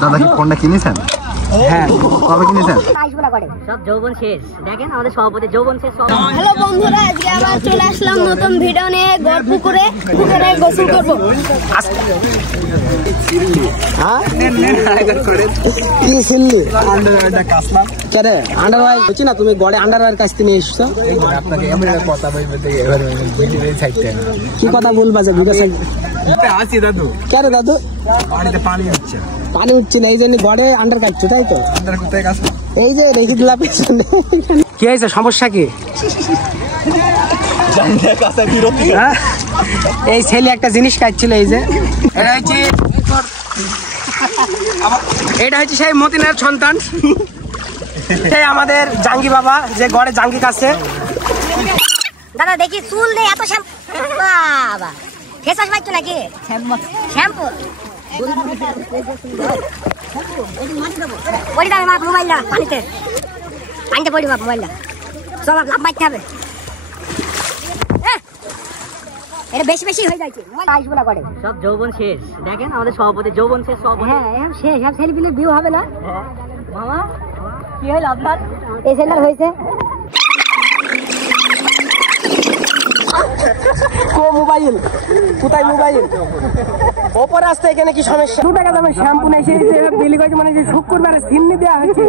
দাদা কি ফোনটা কিনেছেন? হ্যাঁ, কবে কিনেছেন? সব যৌবন শেষ। দেখেন আমাদের সভাপতি যৌবন শেষ। হ্যালো বন্ধুরা, আজকে আবার চলে আসলাম নতুন ভিডিও নিয়ে। পুকুরে গোসল করবো। কি সিল্লি কেরে আন্ডারওয়্যার হচ্ছে না? তুমি গড়ে আন্ডারওয়্যার কাছতে নিয়ে এসছো। কি কথা বলবা যে দাদু? কেরে দাদু পানি উঠছে না, এই জন্য গড়ে আন্ডার কাটছো, তাই তো? এই যে রেখে দিলাম পেছনে। কি হয়েছে, সমস্যা কি? এই ছেলে একটা জিনিস কাটছিল, এই যে এটা হচ্ছে সেই মতিনের সন্তান, সেই আমাদের জাঙ্গি বাবা যে গড়ে জাঙ্গি কাছে। দাদা দেখি চুল দে এত শ্যাম্পু, বাবা ফেস ওয়াশ মারছো নাকি? শ্যাম্পু পড়ি দাও, মা মোবাইলটা পানিতে পড়ি, মা মোবাইলটা সব লাভ মারতে হবে। এটা বেশি বেশি হয়ে যাচ্ছে। সব যৌবন শেষ। দেখেন আমাদের সভাপতি যৌবন শেষ। হ্যাঁ এখন শেষ, এখন ছেলেপিলের বিয়ে হবে না। মামা কি হইল আপনার? এই ছেলেটার হয়েছে মোবাইল কোথায়? মোবাইল ওপরে আসতে, এখানে কি সমস্যা? 2 টাকা দামের শ্যাম্পু নেই, সেই বিলি করেছে, মানে শুক্রবার সিন্নি দেওয়া হয়েছে।